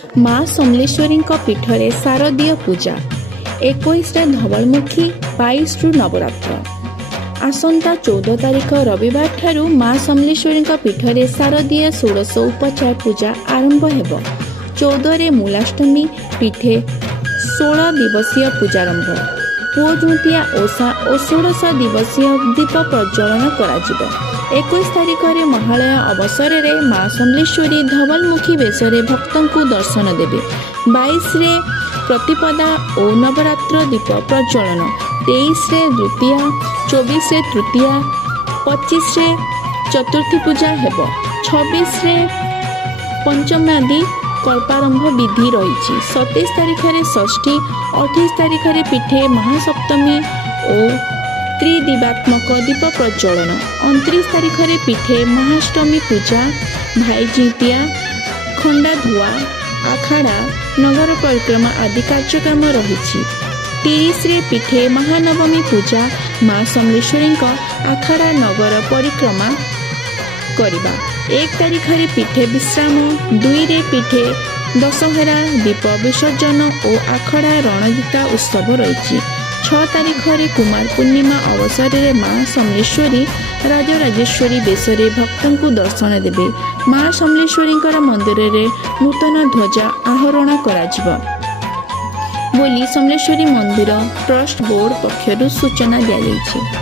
माँ समलेश्वरी पीठरे शारदीय पूजा 21 धवलमुखी 22 नवरात्र। आसंता 14 तारिख रविवार ठारू माँ समलेश्वरी पीठरे शारदीय षोडश उपचार पूजा आरंभ हेब। 14 मूलाष्टमी पीठे 16 दिवसीय पूजारंभ। पुओजुतिया ओषा और 16 दिवसीय दीप प्रज्वलन कर 21 तारिख में महालय अवसर में माँ समलेश्वरी धवलमुखी वेशरे भक्तों को दर्शन देवे। 22 प्रतिपदा और नवरात्र दीप प्रज्वलन, 23 द्वितीया, 24 तृतीया, 25 चतुर्थी पूजा हेब, 26 पंचमादि कल्पारंभ विधि रही। 27 तारिख में षष्ठी, 28 तारिख में पीठे महासप्तमी और त्रिदिवात्मक दीप प्रज्वलन, 29 तारिख में पीठे महाअष्टमी पूजा, भाई जितिया, खंडा धुआ, आखाड़ा, नगर परिक्रमा आदि कार्यक्रम रही। 30 पीठे महानवमी पूजा, माँ समलेश्वरी आखाड़ा नगर परिक्रमा करवा। 1 तारिख में पीठे विश्राम, 2 पीठे दशहरा दीप विसर्जन और आखड़ा रणगीता उत्सव रही। 6 तारिख में कुमार पूर्णिमा अवसर में माँ समलेश्वरी राजराजेश्वरी बेशरे भक्तों को दर्शन देवे। माँ समलेश्वरी मंदिर में नूतन ध्वजा आहरण करा बोली समलेश्वरी मंदिर ट्रस्ट बोर्ड पक्षरु सूचना दी।